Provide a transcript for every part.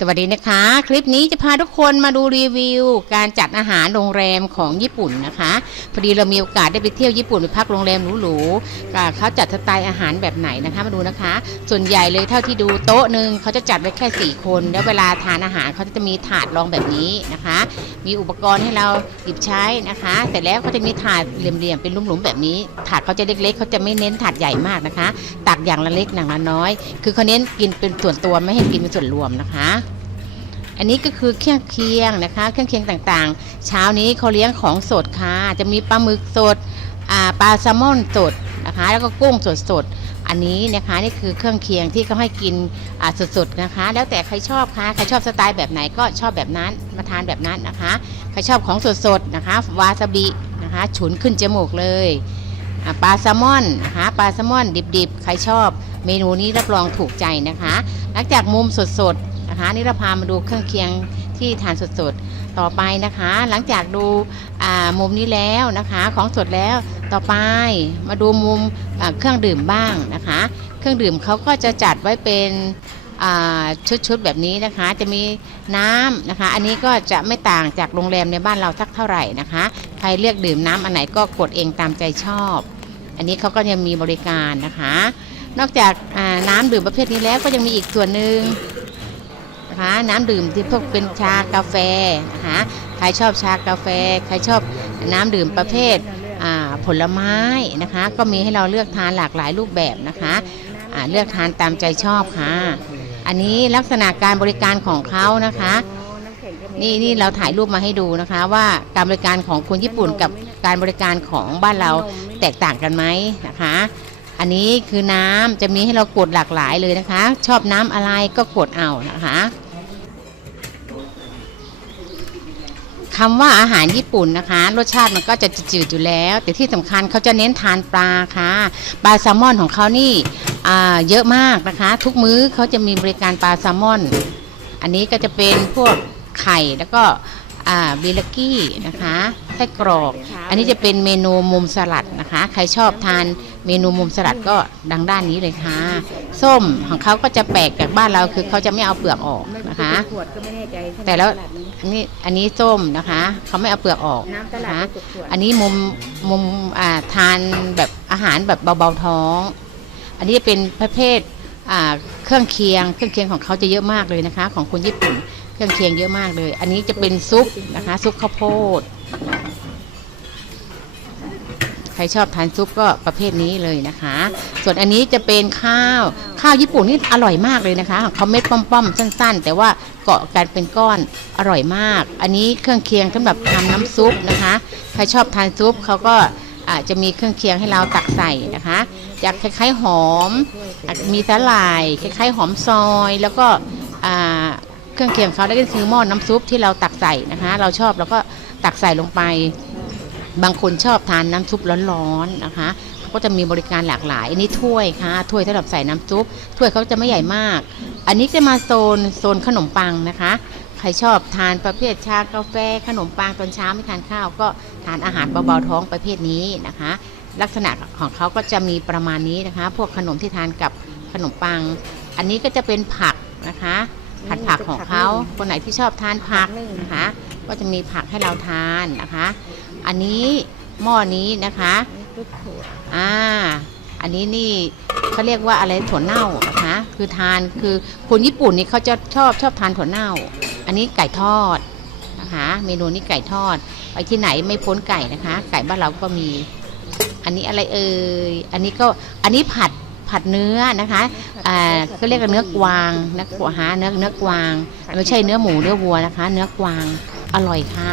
สวัสดีนะคะ คลิปนี้จะพาทุกคนมาดูรีวิว การจัดอาหารโรงแรมของญี่ปุ่นนะคะพอดีเรามีโอกาสได้ไปเที่ยวญี่ปุ่นไปพักโรงแรมหรูๆเขาจัดสไตล์อาหารแบบไหนนะคะมาดูนะคะ ส่วนใหญ่เลยเท่าที่ดูโต๊ะหนึ่งเขาจะจัดไว้แค่ 4 คน แล้วเวลาทานอาหารเขาจะมีถาดรองแบบนี้นะคะ มีอุปกรณ์ให้เราหยิบใช้นะคะเสร็จแล้วเขาจะมีถาดเหลี่ยมๆเป็นลุ่มๆแบบนี้ ถาดเขาจะเล็ก ๆเขาจะไม่เน้นถาดใหญ่มากนะคะ ตักอย่างละเล็กอย่างละน้อย คือเขาเน้นกินเป็นส่วนตัวไม่ให้กินเป็นส่วนรวมนะคะ อันนี้ก็คือเครื่องเคียงนะคะ เครื่องเคียงต่างๆ เช้านี้เขาเลี้ยงของสดค่ะ จะมีปลาหมึกสดปลาแซลมอนสดนะคะ แล้วก็กุ้งสดสดๆอันนี้นะคะนี่คือเครื่องเคียงที่เขาให้กินสดๆนะคะ แล้วแต่ใครชอบค่ะใครชอบสไตล์แบบไหนก็ชอบแบบนั้นมาทานแบบนั้นนะคะใครชอบของสดๆนะคะ วาซาบินะคะฉุนขึ้นจมูกเลยปลาแซลมอนนะคะปลาแซลมอนดิบๆ ใครชอบเมนูนี้รับรองถูกใจนะคะ หลังจากมุมสดๆ นะคะนี่เราพามาดูเครื่องเคียงที่ทานสดๆ ต่อไปนะคะ หลังจากดูมุมนี้แล้วนะคะของสดแล้วต่อไปมาดูมุมเครื่องดื่มบ้างนะคะ เครื่องดื่มเขาก็จะจัดไว้เป็นชุดๆ แบบนี้นะคะ จะมีน้ำนะคะ อันนี้ก็จะไม่ต่างจากโรงแรมในบ้านเราสักเท่าไหร่นะคะ ใครเลือกดื่มน้ำอันไหนก็กดเองตามใจชอบ อันนี้เขาก็ยังมีบริการนะคะ นอกจากน้ำดื่มประเภทนี้แล้วก็ยังมีอีกส่วนหนึ่ง นะคะน้ำดื่มที่พวกเป็นชากาแฟนะคะใครชอบชากาแฟ ใครชอบน้ำดื่มประเภทผลไม้นะคะ ก็มีให้เราเลือกทานหลากหลายรูปแบบนะคะเลือกทานตามใจชอบค่ะ อันนี้ลักษณะการบริการของเขานะคะนี่นี่เราถ่ายรูปมาให้ดูนะคะว่าการบริการของคนญี่ปุ่นกับการบริการของบ้านเราแตกต่างกันไหมนะคะ อันนี้คือน้ำจะมีให้เรากดหลากหลายเลยนะคะ ชอบน้ำอะไรก็กดเอานะคะ คำว่าอาหารญี่ปุ่นนะคะ รสชาติมันก็จะจืดอยู่แล้ว แต่ที่สำคัญเขาจะเน้นทานปลาค่ะปลาแซลมอนของเขานี่เยอะมากนะคะ ทุกมื้อเขาจะมีบริการปลาแซลมอน อันนี้ก็จะเป็นพวกไข่แล้วก็บิลกี้นะคะไส้กรอกอันนี้จะเป็นเมนูมุมสลัดนะคะ ใครชอบทานเมนูมุมสลัดก็ดังด้านนี้เลยค่ะ ส้มของเขาก็จะแปลกจากบ้านเราคือเขาจะไม่เอาเปลือกออกนะคะ ขวดก็ไม่แน่ใจใช่ไหมแต่แล้วตาดนี้ อันนี้อันนี้ส้มนะคะเขาไม่เอาเปลือกออกน้ำตนะลาคะดก็ขวดอันนี้มุมมุมอ่าทานแบบอาหารแบบเบาๆท้อง อันนี้จะเป็นประเภทอ่าเครื่องเคียง เครื่องเคียงของเขาจะเยอะมากเลยนะคะ ของคนญี่ปุ่นเครื่องเคียงเยอะมากเลย อันนี้จะเป็นซุปนะคะ ซุปข้าวโพด ใครชอบทานซุปก็ประเภทนี้เลยนะคะ ส่วนอันนี้จะเป็นข้าว ข้าวญี่ปุ่นนี่อร่อยมากเลยนะคะเขาเม็ดป้อมๆสั้น ๆ แต่ว่าเกาะกันเป็นก้อนอร่อยมาก อันนี้เครื่องเคียงสำหรับทำน้ำซุปนะคะ ใครชอบทานซุปเขาก็อาจจะมีเครื่องเคียงให้เราตักใส่นะคะจากคล้ายๆหอมอมีสาหร่ายคล้ายๆหอมซอย แล้วก็เครื่องเคียงเขาแล้ก็คือหม้อน้ำซุปที่เราตักใส่นะคะ เราชอบเราก็ตักใส่ลงไป บางคนชอบทานน้ำซุปร้อนๆนะคะเขาก็จะมีบริการหลากหลาย อันนี้ถ้วยค่ะ ถ้วยสำหรับใส่น้ำซุป ถ้วยเขาจะไม่ใหญ่มาก อันนี้จะมาโซนโซนขนมปังนะคะ ใครชอบทานประเภทชากาแฟขนมปังตอนเช้าไม่ทานข้าว ก็ทานอาหารเบาๆท้องประเภทนี้นะคะ ลักษณะของเขาก็จะมีประมาณนี้นะคะ พวกขนมที่ทานกับขนมปัง อันนี้ก็จะเป็นผักนะคะผัดผักของเขาคนไหนที่ชอบทานผักนะคะ ก็จะมีผักให้เราทานนะคะ อันนี้หม้อนี้นะคะก็ขวดอ่า อันนี้นี่เขาเรียกว่าอะไรถั่วเน่านะคะคือทานคือคนญี่ปุ่นนี่เขาจะชอบชอบทานถั่วเน่า อันนี้ไก่ทอดนะคะ เมนูนี้ไก่ทอด ไปที่ไหนไม่พ้นไก่นะคะ ไก่บ้านเราก็มี อันนี้อะไรเอ่ยอันนี้ก็อันนี้ผัดผัดเนื้อนะคะอ่าก็เรียกว่าเนื้อกวางนะกวาหาเนื้อเนื้อกวาง ไม่ใช่เนื้อหมูเนื้อวัวนะคะ เนื้อกวางอร่อยค่ะ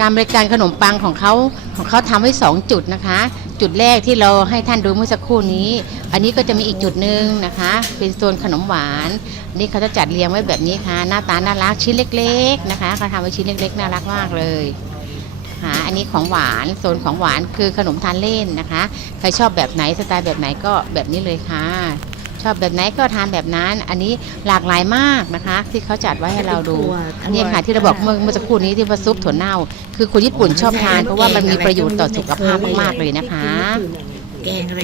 การบริการขนมปังของเขาของเขาทำไว้สองจุดนะคะ จุดแรกที่เราให้ท่านดูเมื่อสักครู่นี้ อันนี้ก็จะมีอีกจุดหนึ่งนะคะ เป็นโซนขนมหวานอันนี่เขาจะจัดเรียงไว้แบบนี้ค่ะ หน้าตาน่ารักชิ้นเล็ก ๆนะคะเขาทำไว้ชิ้นเล็ก ๆ น่ารักมากเลยค่ะอันนี้ของหวานโซนของหวานคือขนมทานเล่นนะคะ ใครชอบแบบไหนสไตล์แบบไหนก็แบบนี้เลยค่ะ ชอบแบบไหนก็ทานแบบนั้น อันนี้หลากหลายมากนะคะ ที่เขาจัดไว้ให้เราดูเนี่ยค่ะที่เราบอกเมื่อเมื่อสักครู่นี้ที่ว่าซุปถั่วเน่า คือคนญี่ปุ่นชอบทานเพราะว่ามันมีประโยชน์ต่อสุขภาพมากๆเลยนะคะ แกงอะไร